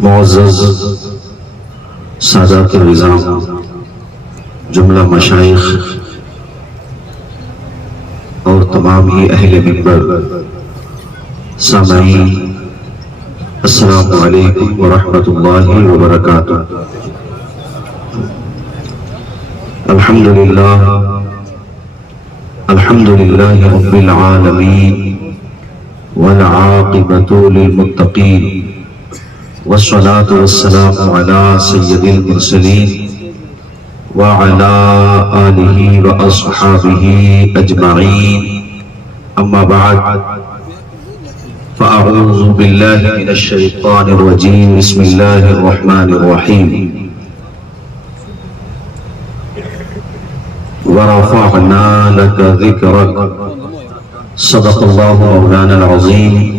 معزز سادات النظام، جملہ مشائخ اور تمام ہی اہل منبر، سامعین، السلام علیکم ورحمۃ اللہ وبرکاتہ۔ الحمدللہ رب العالمین والعاقبۃ للمتقین، والصلاة والسلام على سید المرسلین وعلى آلہ واصحابہ اجمعین، اما بعد فاعوذ باللہ من الشیطان الرجیم، بسم اللہ الرحمن الرحیم۔ ورفعنا لك ذکرک، صدق اللہ مولانا العظیم۔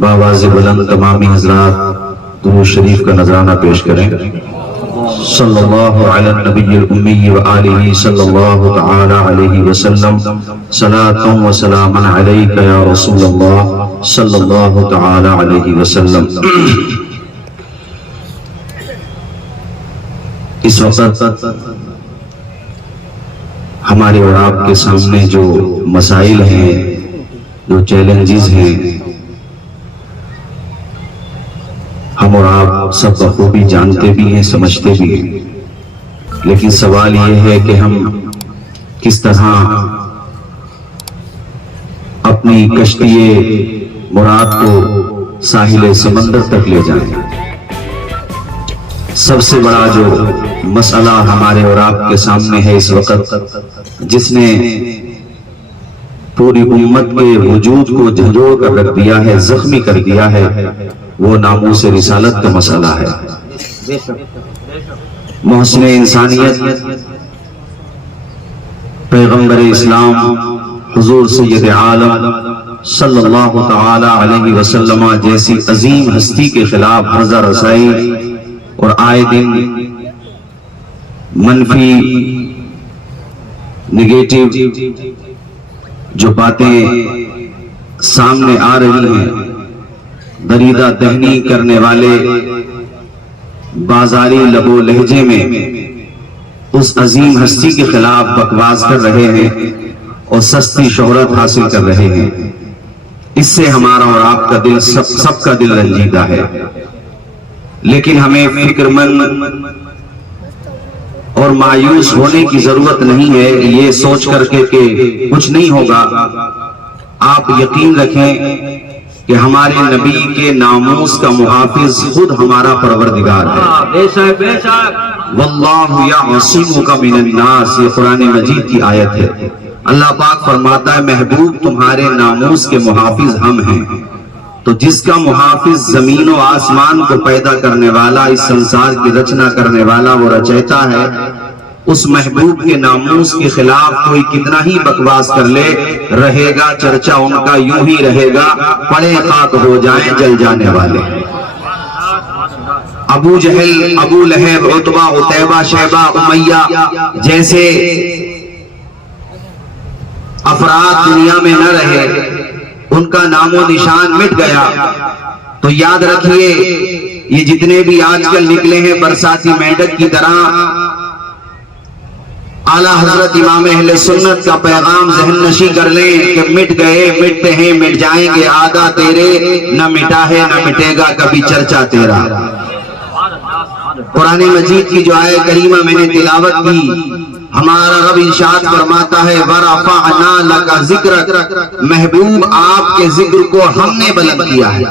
بآواز بلند تمامی حضرات درود شریف کا نذرانہ پیش کریں۔ صلی اللہ علی النبی الامی وآلہ صلی اللہ تعالی علیہ وسلم، صلاۃ و سلام علیک یا رسول اللہ صلی اللہ تعالی علیہ وسلم۔ اس وقت ہمارے اور آپ کے سامنے جو مسائل ہیں، جو چیلنجز ہیں، ہم اور آپ سب بخوبی جانتے بھی ہیں، سمجھتے بھی ہیں، لیکن سوال یہ ہے کہ ہم کس طرح اپنی کشتی مراد کو ساحل سمندر تک لے جائیں۔ سب سے بڑا جو مسئلہ ہمارے اور آپ کے سامنے ہے اس وقت، جس نے پوری امت کے وجود کو جھنجھوڑ کر رکھ دیا ہے، زخمی کر دیا ہے، وہ ناموس رسالت کا مسئلہ ہے۔ محسن انسانیت پیغمبر اسلام حضور سید عالم صلی اللہ تعالی علیہ وسلم جیسی عظیم ہستی کے خلاف حرزہ رسائی اور آئے دن منفی نگیٹو جو باتیں سامنے آ رہی ہیں، دریدہ دہنی کرنے والے بازاری لب و لہجے میں اس عظیم ہستی کے خلاف بکواس کر رہے ہیں اور سستی شہرت حاصل کر رہے ہیں۔ اس سے ہمارا اور آپ کا دل سب کا دل رنجیدہ ہے، لیکن ہمیں فکر مند اور مایوس ہونے کی ضرورت نہیں ہے یہ سوچ کر کے کہ کچھ نہیں ہوگا۔ آپ یقین رکھیں کہ ہمارے نبی کے ناموس کا محافظ خود ہمارا پروردگار ہے۔ واللہ یعصمک من الناس، یہ قرآن مجید کی آیت ہے۔ اللہ پاک فرماتا ہے محبوب تمہارے ناموس کے محافظ ہم ہیں۔ تو جس کا محافظ زمین و آسمان کو پیدا کرنے والا، اس سنسار کی رچنا کرنے والا، وہ رچیتا ہے، اس محبوب کے ناموس کے خلاف کوئی کتنا ہی بکواس کر لے، رہے گا چرچا ان کا یوں ہی رہے گا، پڑے خاک ہو جائیں جل جانے والے۔ ابو جہل، ابو لہب، عتبہ، عتیبہ، شیبہ، امیہ جیسے افراد دنیا میں نہ رہے، ان کا نام و نشان مٹ گیا۔ تو یاد رکھیے یہ جتنے بھی آج کل نکلے ہیں برساتی مینڈک کی طرح، اعلیٰ حضرت امام اہل سنت کا پیغام ذہن نشی کر لیں کہ مٹ گئے، مٹتے ہیں، مٹ جائیں گے، آدھا تیرے، نہ مٹا ہے نہ مٹے گا کبھی چرچا تیرا۔ قرآن مجید کی جو آیت کریمہ میں نے تلاوت کی، ہمارا رب ارشاد فرماتا ہے وَرَفَعْنَا لَكَ ذِكْرَكَ، محبوب آپ کے ذکر کو ہم نے بلند کیا ہے۔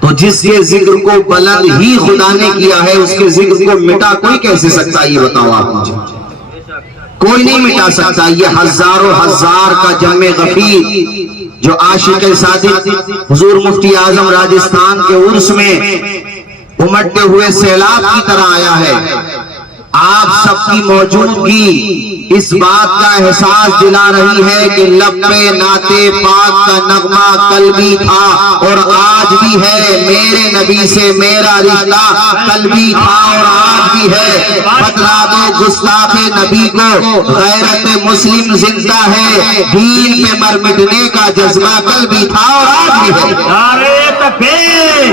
تو جس کے ذکر کو بلند ہی خدا نے کیا ہے، اس کے ذکر کو مٹا کوئی کیسے سکتا ہے؟ یہ بتاؤ آپ مجھے، کوئی نہیں مٹا سکتا۔ یہ ہزاروں ہزار کا جمع غفیر جو عاشق صادق حضور مفتی اعظم راجستھان کے عرس میں امٹتے ہوئے سیلاب کی طرح آیا ہے، آپ سب کی موجودگی اس بات کا احساس دلا رہی ہے کہ لب پہ نعت پاک کا نغمہ کل بھی تھا اور آج بھی ہے، میرے نبی سے میرا رشتہ کل بھی تھا اور آج بھی ہے۔ بتلا دو گستاخ نبی کو غیرت مسلم زندہ ہے، دین پہ مر مٹنے کا جذبہ کل بھی تھا اور آج بھی ہے۔ نعرہ تکبیر،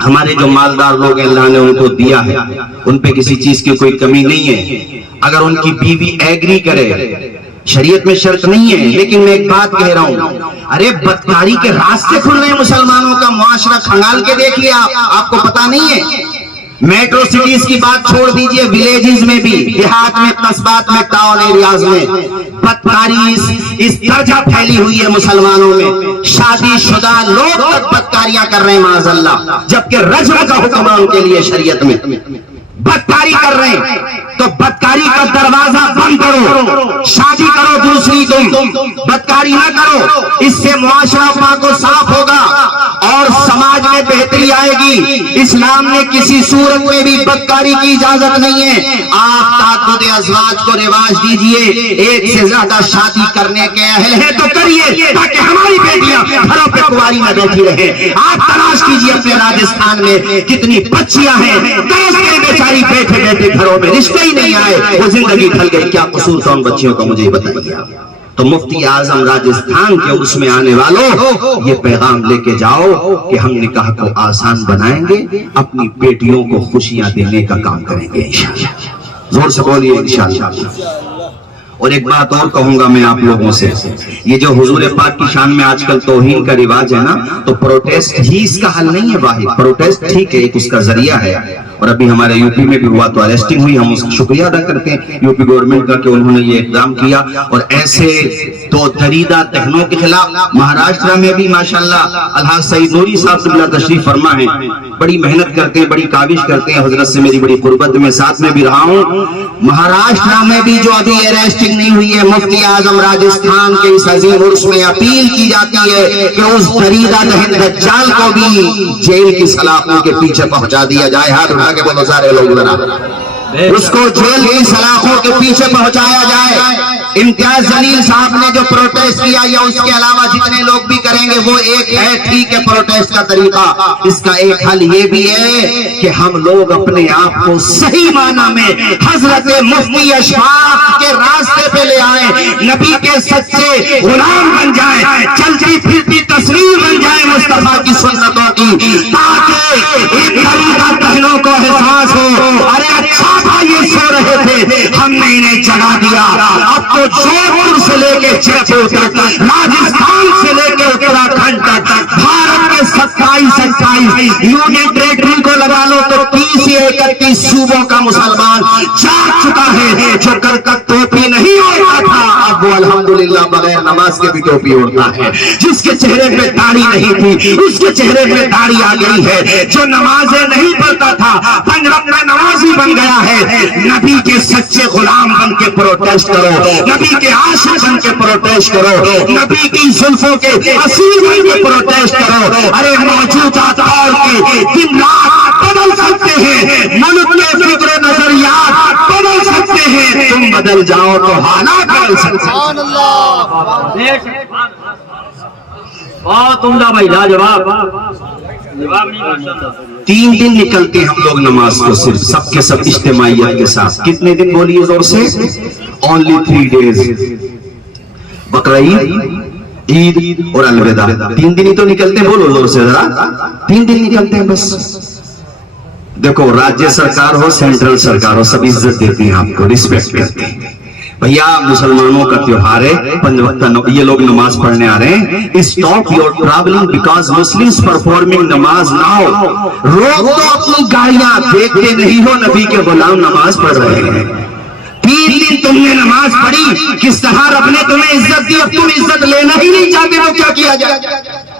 ہمارے جو مالدار لوگ ہیں اللہ نے ان کو دیا ہے، ان پہ کسی چیز کی کوئی کمی نہیں ہے. اگر ان کی بیوی ایگری کرے، شریعت میں شرط نہیں ہے، لیکن میں ایک بات کہہ رہا ہوں، ارے بدکاری کے راستے کھل رہے ہیں مسلمانوں کا. معاشرہ کھنگال کے دیکھ لیا، آپ کو پتا نہیں ہے. میٹرو سٹیز کی بات چھوڑ دیجئے، ولیجز میں بھی، دیہات میں، قصبات میں، ٹاؤن ایریاز میں بدکاری اس درجہ پھیلی ہوئی ہے مسلمانوں میں. شادی شدہ لوگ تک بدکاریاں کر رہے ہیں معاذ اللہ، جبکہ رجم کا حکم ہے ان کے لیے شریعت میں. بدکاری کر رہے ہیں تو بدکاری کا دروازہ بند کرو، شادی کرو دوسری، تم بدکاری نہ کرو. اس سے معاشرہ پاک و صاف ہوگا اور سماج میں بہتری آئے گی. اسلام نے کسی صورت میں بھی بدکاری کی اجازت نہیں ہے. آپ تعدد ازواج کو رواج دیجئے، ایک سے زیادہ شادی کرنے کے اہل ہیں تو کریے، تاکہ ہماری بیٹیاں گھروں پہ کنواری نہ بیٹھی رہیں. آپ تلاش کیجئے اپنے راجستھان میں کتنی بچیاں ہیں بیچاری بیٹھے بیٹھے گھروں میں رشتے ہی نہیں آئے، وہ زندگی ڈھل گئی. کیا قصور تھا ان بچیوں کا، مجھے بتائیے. تو مفتی اعظم راجستھان کے اس میں آنے والوں، یہ پیغام لے کے جاؤ کہ ہم نکاح کو آسان بنائیں گے، اپنی بیٹیوں کو خوشیاں دینے کا کام کریں گے انشاءاللہ. زور سے بولیے انشاءاللہ. اور ایک بات اور کہوں گا میں آپ لوگوں سے، یہ جو حضور پاک کی شان میں آج کل توہین کا رواج ہے نا، تو پروٹیسٹ ہی اس کا حل نہیں ہے. واحد پروٹیسٹ ٹھیک ہے، ایک اس کا ذریعہ ہے، اور ابھی ہمارے یو پی میں بھی ہوا تو اریسٹنگ ہوئی. ہم اس کا شکریہ ادا کرتے ہیں یو پی گورنمنٹ کا کہ انہوں نے یہ اقدام کیا. اور ایسے تو دریدہ تہنوں کے خلاف مہاراشٹر میں بھی ماشاءاللہ الحاج سعید نوری صاحب قبلہ تشریف فرما ہیں، بڑی محنت کرتے ہیں، بڑی کاوش کرتے ہیں. حضرت سے میری بڑی قربت، میں ساتھ میں بھی رہا ہوں. مہاراشٹر میں بھی جو ابھی اریسٹنگ نہیں ہوئی ہے، مفتی اعظم راجستھان کے اس عظیم عرس میں اپیل کی جاتی ہے کہ اس دریدہ تہن دجال کو بھی جیل کی سلاخوں کے پیچھے پہنچا دیا جائے. ہاتھ اٹھا کے بولو سارے لوگ ذرا، اس کو جیل کی سلاخوں کے پیچھے پہنچایا جائے. امتیاز جلیل صاحب نے جو پروٹیسٹ کیا، یا اس کے علاوہ جتنے لوگ بھی کریں گے، وہ ایک ہے، ٹھیک ہے پروٹیسٹ کا طریقہ. اس کا ایک حل یہ بھی ہے کہ ہم لوگ اپنے آپ کو صحیح معنی میں حضرت مفتی اشفاق کے راستے پہ لے آئیں، نبی کے سچے غلام بن جائیں، چلتی پھرتی تصویر بن جائیں مصطفیٰ کی سنتوں کی، تاکہ ان دریدہ تہنوں کو احساس ہو، ارے اچھا تھا یہ سو رہے تھے، ہم نے انہیں جگا دیا. اب تو جے پور سے لے کے جے پور تک، راجستھان سے لے کے اتراکھنڈ تک، بھارت کے 27 یونین ٹیریٹری کو لگا لو تو 30 یا 31 صوبوں کا مسلمان جاگ چکا ہے. جو کل تک ٹوپی نہیں اوڑھتا تھا، اب وہ الحمدللہ بغیر نماز کے بھی ٹوپی اوڑھتا ہے. جس کے چہرے پہ داڑھی نہیں تھی، اس کے چہرے پہ داڑھی آ گئی ہے. جو نمازیں نہیں پڑھتا تھا، پنج وقت نمازی بن گیا ہے. نبی کے سچے غلام بن کے پروٹیسٹ کرو، نبی کے عاشق بن کے پروٹیسٹ کرو، نبی کی زلفوں کے اسیر بن کے پروٹیسٹ کرو. ارے موجودہ دور کے دن رات بدل سکتے ہیں، ملک کے فکر و نظریات بدل سکتے ہیں، تم بدل جاؤ تو حالات بدل سکتے ہیں. بہت عمدہ بھائی، لاجواب. 3 دن نکلتے ہیں ہم لوگ نماز کو، صرف سب کے سب اجتماعیت کے ساتھ. کتنے دن بولیے زور سے؟ only 3 days. بقرعید، عید اور الوداع، 3 دن ہی تو نکلتے ہیں. بولو زور سے ذرا، 3 دن نکلتے ہیں بس. دیکھو راجیہ سرکار ہو، سینٹرل سرکار ہو، سب عزت دیتی ہیں آپ کو، رسپیکٹ کرتے ہیں. بھیا مسلمانوں کا تیوہار ہے، 5 وقت یہ لوگ نماز پڑھنے آ رہے ہیں. Stop your travelling because Muslims performing نماز ناؤ. روک دو اپنی گاڑیاں، دیکھتے نہیں ہو نبی کے غلام نماز پڑھ رہے ہیں. 3 دن تم نے نماز پڑھی، کس طرح رب نے تمہیں عزت دی. اب تم عزت لینا ہی نہیں چاہتے تو کیا کیا جائے؟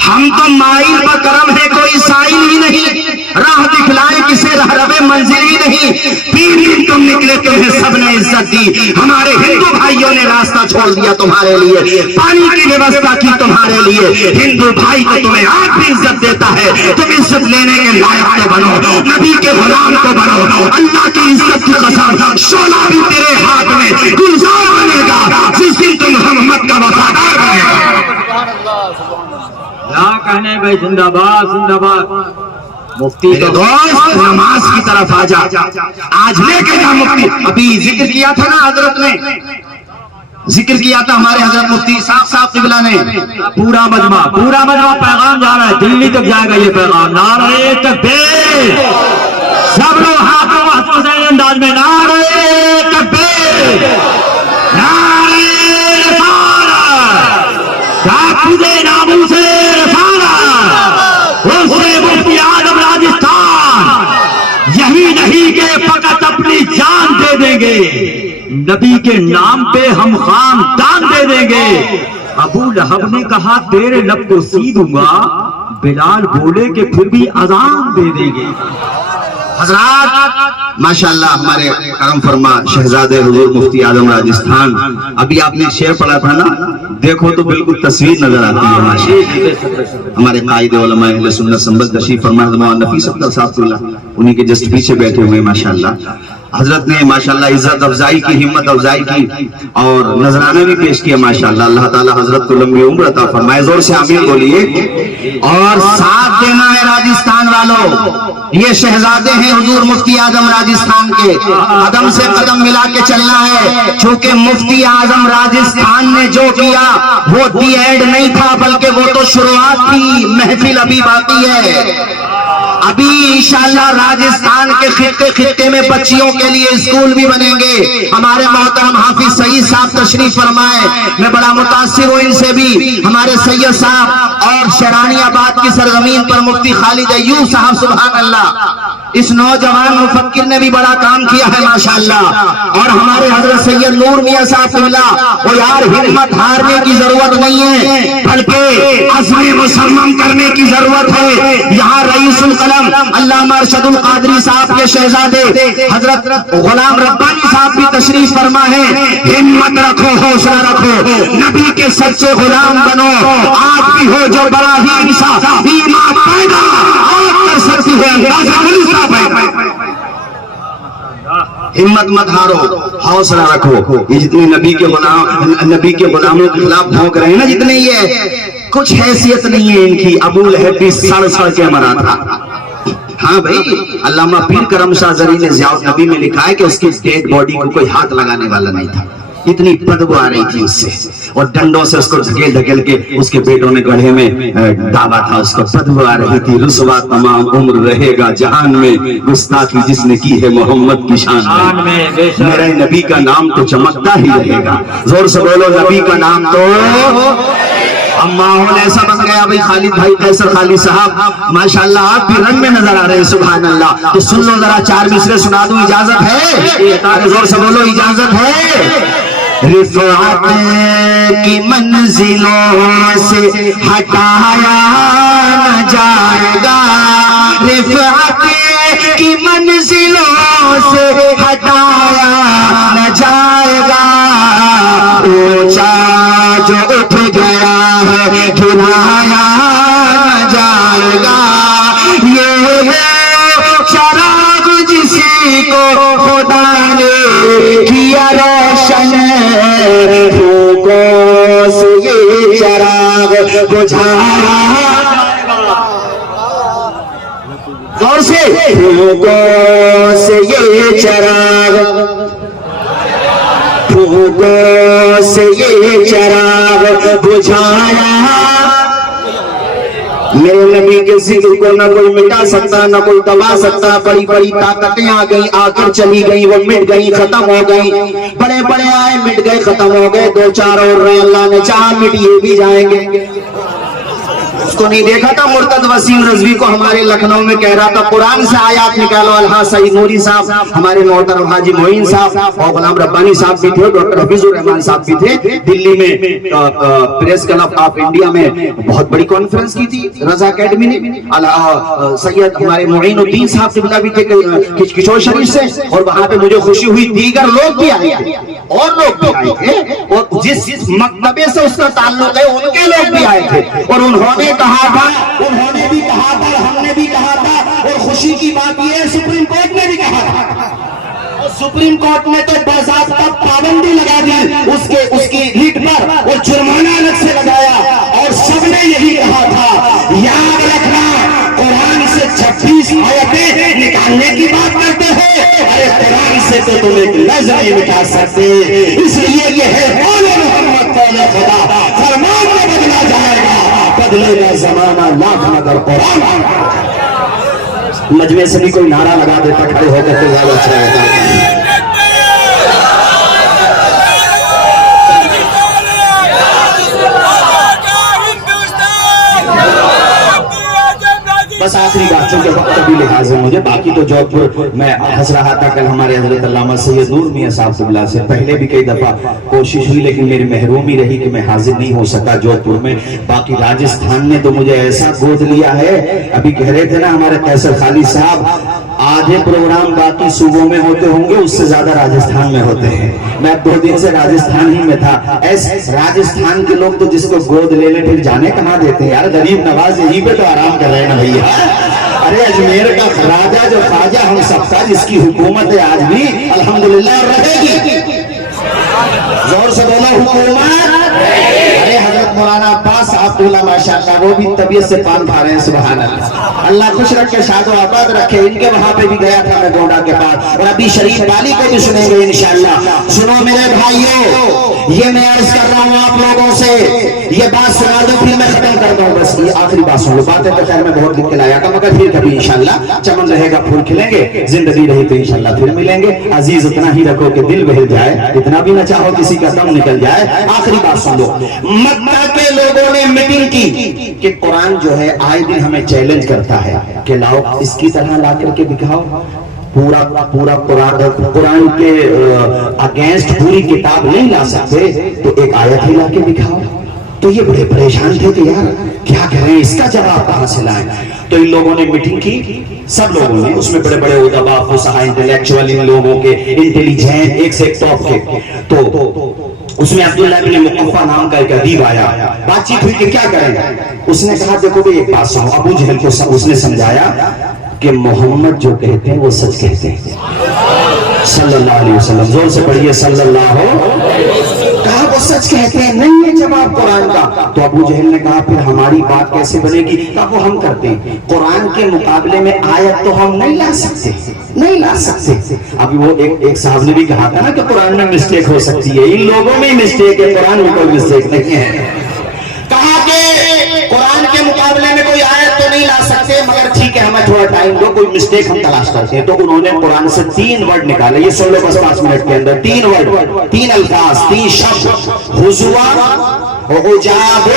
ہم تو مائل بکرم ہے، کوئی سائل ہی نہیں، راہ دکھلائے کسے رہرو منزل ہی نہیں. 3 دن تم نکلے، تمہیں سب نے عزت دی. ہمارے ہندو بھائیوں نے راستہ چھوڑ دیا تمہارے لیے، پانی کی ویوستھا کی تمہارے لیے. ہندو بھائی تو تمہیں آج بھی عزت دیتا ہے. تم عزت لینے کے لائق تو بنو، نبی کے غلام تو بنو. اللہ کی عزت کی قسم، شعلہ بھی تیرے ہاتھ میں گلزار بنے گا جس دن تم محمد کا وفادار بنے گا. کیا کہنے بھائی، زندہ باد زندہ باد. مفتی میرے دوست نماز کی طرف آ جا، آج لے کے جا مفتی. ابھی ذکر کیا تھا نا حضرت نے، ذکر کیا تھا ہمارے حضرت مفتی صاحب قبلہ نے. پورا مجمع پیغام جا رہا ہے، دلی تک جائے گا یہ پیغام. نعرہ تکبیر، سب لوگ ہاتھوں ہاتھوں سے انداز میں نعرہ تکبیر، نعرہ رسالت، تاکیدے ناموس رسالت، اس سے مفتی اعظم راجستھان یہی نہیں کہ فقط اپنی جان دے دیں گے، نبی کے نام پہ ہم خاندان دے دیں گے. ابو لہب نے کہا تیرے لب کو سی دوں گا، بلال بولے کہ پھر بھی اذان دے دیں گے. حضرات ماشاءاللہ ہمارے کرم فرما شہزادے حضور مفتی اعظم راجستھان، ابھی آپ نے شعر پڑھا تھا نا، دیکھو تو بالکل تصویر نظر آتی ہے ماشاءاللہ. ہمارے قائد علماء اہل سنت سنبل تشریف فرما حضرت نفیس اختر صاحب اللہ، انہی کے جسٹ پیچھے بیٹھے ہوئے ماشاءاللہ. حضرت نے ماشاءاللہ عزت افزائی کی، ہمت افزائی کی اور نذرانہ بھی پیش کیا ماشاءاللہ. اللہ تعالی حضرت کو لمبی عمر عطا فرمائے. زور سے آمین بولیے. اور ساتھ دینا ہے راجستھان والوں، یہ شہزادے ہیں حضور مفتی اعظم راجستھان کے، قدم سے قدم ملا کے چلنا ہے. چونکہ مفتی اعظم راجستھان نے جو کیا وہ دی اینڈ نہیں تھا، بلکہ وہ تو شروعات تھی. محفل ابھی باقی ہے. ابھی انشاءاللہ راجستھان کے خطے خطے میں بچیوں کے لیے اسکول بھی بنیں گے. ہمارے محترم حافظ سعید صاحب تشریف فرمائے، میں بڑا متاثر ہوں ان سے بھی. ہمارے سید صاحب اور شیرانی آباد کی سرزمین پر مفتی خالد ایوب صاحب، سبحان اللہ، اس نوجوان مفکر نے بھی بڑا کام کیا ہے ماشاءاللہ. اور ہمارے حضرت سید نور میاں صاحب قبلہ، وہ یار ہمت ہارنے کی ضرورت نہیں ہے بلکہ عزم مصمم کرنے کی ضرورت ہے. یہاں رئیس القلم علامہ ارشد القادری صاحب کے شہزادے حضرت غلام ربانی صاحب بھی تشریف فرما ہے. ہمت رکھو، حوصلہ رکھو، نبی کے سچے غلام بنو. آج بھی ہو جو بڑا ہی انسان ایمان پیدا آپ کر سکتی ہے اندازہ ولی صاحب ہے. ہمت مت ہارو، حوصلہ رکھو. یہ جتنے نبی کے غلاموں کے خلاف بھونک رہے ہیں نا، جتنے یہ کچھ حیثیت نہیں ہے ان کی. ابو لہب بھی سڑ سڑ کے مرا تھا. ہاں بھائی، علامہ پیر کرم شاہ زری نے ضیاء النبی میں لکھا ہے کہ اس کی ڈیڈ باڈی کو کوئی ہاتھ لگانے والا نہیں تھا، اتنی بدبو آ رہی تھی اس سے، اور ڈنڈوں سے اس کو دھکیل دھکیل کے اس کے بیٹوں نے گڑھے میں دابا تھا، اس کو بدبو آ رہی تھی. رسوا تمام عمر رہے گا جہان میں، گستاخی جس نے کی ہے محمد کی شان میں. میرے نبی کا نام تو چمکتا ہی رہے گا. زور سے بولو، نبی کا نام تو. اب ماحول ایسا بن گیا بھائی، خالد بھائی قیصر خالد صاحب ماشاءاللہ آپ بھی رنگ میں نظر آ رہے ہیں، سبحان اللہ. تو سن لو ذرا، 4 مصرے سنا دوں، اجازت ہے؟ زور سے بولو، اجازت ہے؟ رفعت کی منزلوں سے ہٹایا نہ جائے گا، رفعت کی منزلوں سے ہٹایا نہ جائے گا. اونچا جو اٹھ گیا ہے گرایا نہ جائے گا. یہ ہے چراغ جسی کو خدا نے کیا روشن، پھوکوں سے یہ چراغ بجھایا. زور سے، پھوکوں سے یہ چراغ، پھوکوں سے یہ چراغ بجھایا. میرے نبی کے ذکر کو نہ کوئی مٹا سکتا، نہ کوئی دبا سکتا. بڑی بڑی طاقتیں آ گئی، آ کر چلی گئی، وہ مٹ گئی، ختم ہو گئی. بڑے بڑے آئے، مٹ گئے، ختم ہو گئے. 2-4 اور رہے، اللہ نے چاہا مٹ یہ بھی جائیں گے. اس کو نہیں دیکھا تھا مرتد وسیم رضوی کو ہمارے لکھنؤ میں کہہ رہا تھا قرآن سے آیات نکالو. الحاظ سعید نوری صاحب، ہمارے محترم حاجی معین صاحب اور غلام ربانی صاحب بھی تھے، ڈاکٹر حفیظ الرحمان صاحب بھی تھے. دلی میں پریس کلب آف انڈیا میں بہت بڑی کانفرنس کی تھی رضا اکیڈمی نے. سید ہمارے معین الدین صاحب سے بلا بھی تھے کشور شریف سے، اور وہاں پہ مجھے خوشی ہوئی دیگر لوگ بھی آئے تھے، اور لوگ بھی آئے تھے، اور جس مکتبے سے اس کا تعلق ہے ان کے لوگ بھی آئے تھے. اور انہوں نے کہا تھا، انہوں نے بھی کہا تھا، ہم نے بھی کہا تھا. اور خوشی کی بات یہ ہے سپریم کورٹ نے بھی کہا تھا، اور سپریم کورٹ نے تو باضابطہ پابندی لگا دی اس کی ریٹ پر، اور جرمانہ الگ سے لگایا. اور سب نے یہی کہا تھا، یاد رکھنا قرآن سے 26 آیتیں نکالنے کی بات کرتے ہو، ارے قرآن سے تو تم ایک لفظ نہیں مٹا سکتے. اس لیے یہ ہے خدا فرمان میں بدلا جائے گا، بدلے گا زمانہ لاکھ مگر قرآن۔ مجمع سے بھی کوئی نعرہ لگا دیتا کھڑے ہو کر کے زیادہ اچھا ہوتا۔ بس آخری بات چونکہ وقت بھی لحاظ ہے مجھے، باقی تو جوب پور میں ہنس رہا تھا کل ہمارے حضرت علامہ سید نور میاں صاحب قبلہ سے پہلے بھی کئی دفعہ کوشش ہوئی لیکن میری محرومی رہی کہ میں حاضر نہیں ہو سکا جوب پور میں۔ باقی راجستھان نے تو مجھے ایسا گود لیا ہے، ابھی کہہ رہے تھے نا ہمارے قیصر خالد صاحب، آدھے پروگرام باقی صوبوں میں ہوتے ہوں گے، اس سے زیادہ راجستھان میں ہوتے ہیں۔ میں 2 دن سے راجستھان ہی میں تھا۔ ایسے راجستھان کے لوگ تو جس کو گود لے لے پھر جانے کہاں دیتے ہیں یار، غریب نواز یہیں پہ تو آرام کر رہے ہیں نا بھیا۔ ارے اجمیر کا خواجہ جو خواجہ ہم سب کا، جس کی حکومت ہے آج بھی الحمدللہ اور رہے گی، زور سے بولا حکومت۔ ارے حضرت مولانا عباس صاحب ماشاءاللہ وہ بھی طبیعت سے پان کھا رہے ہیں، سبحان اللہ، اللہ خوش رکھے، شاد و آباد رکھے۔ ان کے وہاں پہ بھی گیا تھا میں گونڈا کے پاس، اور ابھی شریف والی کو بھی سنیں گے انشاءاللہ۔ سنو میرے بھائیوں، یہ میں عرض کر رہا ہوں آپ لوگوں سے، یہ بات سنا دو پھر میں ختم کر دوں، بس یہ آخری بات سن لو۔ باتیں تو خیر میں بہت لکھ کے لایا تھا مگر پھر کبھی انشاءاللہ چمن رہے گا، پھول کھلیں گے، زندگی رہی تو انشاءاللہ پھر ملیں گے۔ عزیز اتنا ہی رکھو کہ دل بہل جائے، اتنا بھی نہ چاہو کسی کا دم نکل جائے۔ آخری بات سن لو، مکہ کے لوگوں نے میٹنگ کی کہ قرآن جو ہے آئے دن ہمیں چیلنج کرتا ہے کہ لاؤ اس کی طرح لا کر کے دکھاؤ، پورا قرآن کے اگینسٹ پوری کتاب نہیں لا سکتے تو ایک آیت ہی لا کے دکھاؤ۔ تو یہ بڑے پریشان تھے کہ یار کیا کریں، اس کا جواب کہاں سے لائیں۔ تو ان لوگوں نے میٹنگ کی، سب لوگوں نے، اس میں بڑے بڑے ادبا، فصحاء، انٹلیکچوئل، ان لوگوں کے انٹیلیجنٹ، ایک سے ایک ٹاپ کے۔ تو اس میں عبداللہ بن مقفع نام کا ایک ادیب آیا، بات چیت ہوئی کہ کیا کریں۔ اس نے کہا دیکھو بھئی ایک بات سنو، ابو جہل کو اس نے سمجھایا کہ محمد جو کہتے ہیں وہ سچ کہتے ہیں صلی اللہ علیہ وسلم، زور سے پڑھیے صلی اللہ علیہ، کہا وہ سچ کہتے ہیں، نہیں ہے جواب قرآن کا۔ تو ابو جہل نے کہا پھر ہماری بات کیسے بنے گی؟ کہا وہ ہم کرتے ہیں، قرآن کے مقابلے میں آیت تو ہم نہیں لا سکتے، نہیں لا سکتے۔ ابھی وہ ایک صاحب نے بھی کہا تھا نا کہ قرآن میں مسٹیک ہو سکتی ہے، ان لوگوں میں مسٹیک ہے، قرآن میں کوئی مسٹیک نہیں ہے۔ کہا کہ قرآن کے مقابلے میں کوئی آیت تو نہیں لا سکتے مگر ٹھیک ہے ہمیں تھوڑا ٹائم دو، کوئی مسٹیک ہم تلاش کرتے ہیں۔ تو انہوں نے قرآن سے 3 ورڈ نکالے، یہ سن لو بس 5 منٹ کے اندر، 3 ورڈ، 3 الفاظ، 3 شبد، حضوا، عجاب،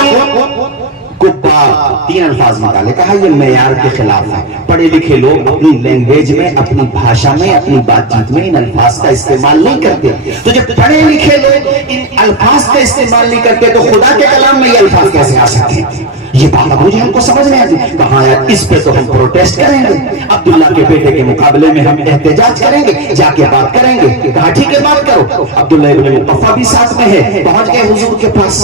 کبار، 3 الفاظ نکالے۔ کہا یہ معیار کے خلاف ہے، پڑھے لکھے لوگ اپنی لینگویج میں، اپنی بھاشا میں، اپنی بات چیت میں ان الفاظ کا استعمال نہیں کرتے۔ تو جب پڑھے لکھے لوگ ان الفاظ کا استعمال نہیں کرتے تو خدا کے کلام میں یہ الفاظ کیسے آ سکتے ہیں؟ یہ بات ابو جہل کو سمجھ میں آتی، کہا یار اس پہ تو ہم پروٹیسٹ کریں گے، عبداللہ کے بیٹے کے مقابلے میں ہم احتجاج کریں گے، جا کے بات کریں گے۔ کہا ٹھیک ہے بات کرو۔ عبداللہ ابن مقفع بھی ساتھ میں ہے، پہنچ گئے حضور کے پاس۔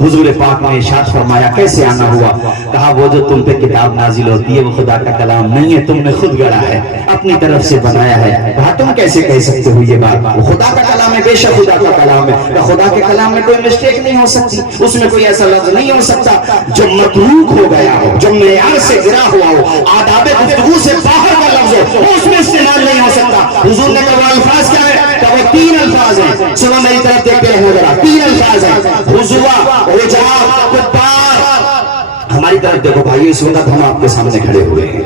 حضور پاک نے ارشاد فرمایا کیسے آنا ہوا؟ کہا وہ جو تم پہ کتاب نازل ہوتی ہے وہ خدا کا کلام نہیں ہے، تم نے خود گڑھا ہے، اپنی طرف سے بنایا ہے۔ کہا تم کیسے کہہ سکتے ہو یہ بات؟ وہ خدا کا کلام ہے، بے شک خدا کا کلام ہے۔ کہ خدا کے کلام میں کوئی مسٹیک نہیں ہو سکتی، اس میں کوئی ایسا لفظ نہیں ہو سکتا جو متروک ہو گیا ہو، جو معیار سے گرا ہوا ہو، آداب گفتگو سے باہر کا لفظ ہو، وہ اس میں استعمال نہیں ہو سکتا۔ حضور نے کہا الفاظ کیا ہے؟ کہ وہ 3 الفاظ ہیں، سنو میری طرف دیکھتے ہیں ذرا، 3 الفاظ ہیں، حضوا، عجاب، کبار۔ ہماری طرف دیکھو بھائی، اس وقت ہم آپ کے سامنے کھڑے ہوئے ہیں،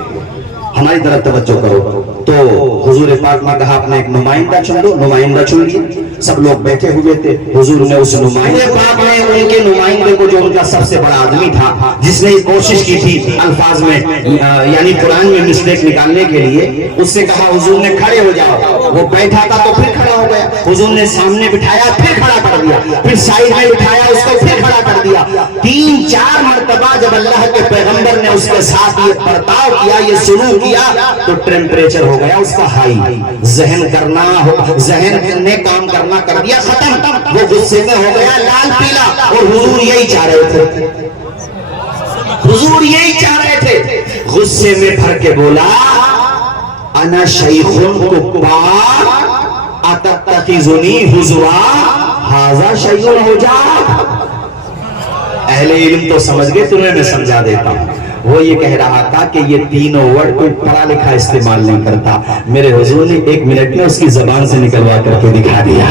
ہماری طرف توجہ کرو۔ تو حضور پاک نے کہا اپنا ایک نمائندہ چن لو، نمائندہ چن لیا، سب لوگ بیٹھے ہوئے تھے۔ حضور نے اس نمائندے پاک نے ان کے نمائندے کو، جو ان کا سب سے بڑا آدمی تھا جس نے یہ کوشش کی تھی الفاظ میں یعنی قرآن میں مسٹیک نکالنے کے لیے، اس سے کہا حضور نے کھڑے ہو جاؤ۔ وہ بیٹھا تھا تو پھر کھڑا ہو گیا، حضور نے سامنے بٹھایا پھر کھڑا کر دیا، پھر سائڈ میں بٹھایا اس کو پھر کھڑا کر دیا۔ 3-4 مرتبہ جب اللہ کے پیغمبر نے اس کے ساتھ یہ برتاؤ کیا، یہ سلوک کیا تو ٹیمپریچر ہو گیا اس کا ہائی، ذہن نے کام کرنا کر دیا ختم، وہ غصے میں ہو گیا لال پیلا۔ اور حضور یہی چاہ رہے تھے، حضور یہی چاہ رہے تھے، غصے میں بھر کے بولا انا شیخ کبار اتتخذنی حضوا ھذا شیء عجاب۔ اہل علم تو سمجھ گئے، تمہیں میں سمجھا دیتا ہوں۔ وہ یہ کہہ رہا تھا کہ یہ تینوں ورڈ کوئی پڑھا لکھا استعمال نہیں کرتا. میرے حضور نے 1 منٹ میں اس کی زبان سے نکلوا کر کے دکھا دیا.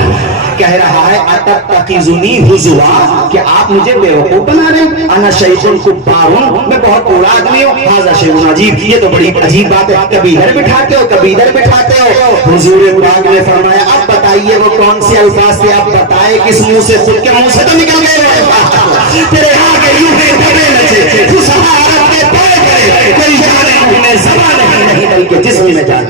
کہہ رہا ہے اتتخذونی ہزوا، کہ آپ مجھے بیوقوف بنا رہے ہیں. انا شیخ کبار، میں بہت بوڑھا آدمی ہوں. ھذا شیء عجیب، یہ تو بڑی عجیب بات ہے، کبھی ادھر بٹھاتے ہو کبھی ادھر بٹھاتے ہو. حضور پاک نے فرمایا اب بتائیے وہ کون سے الفاظ تھے، آپ بتائے کس منہ سے؟ خود کے منہ سے تو نکل گئے تیرے آگے یوں ہی دبے نچے فصحاء عرب کے پائے گئے، کوئی جانے انہیں زبان نہیں بلکہ جسم میں جان.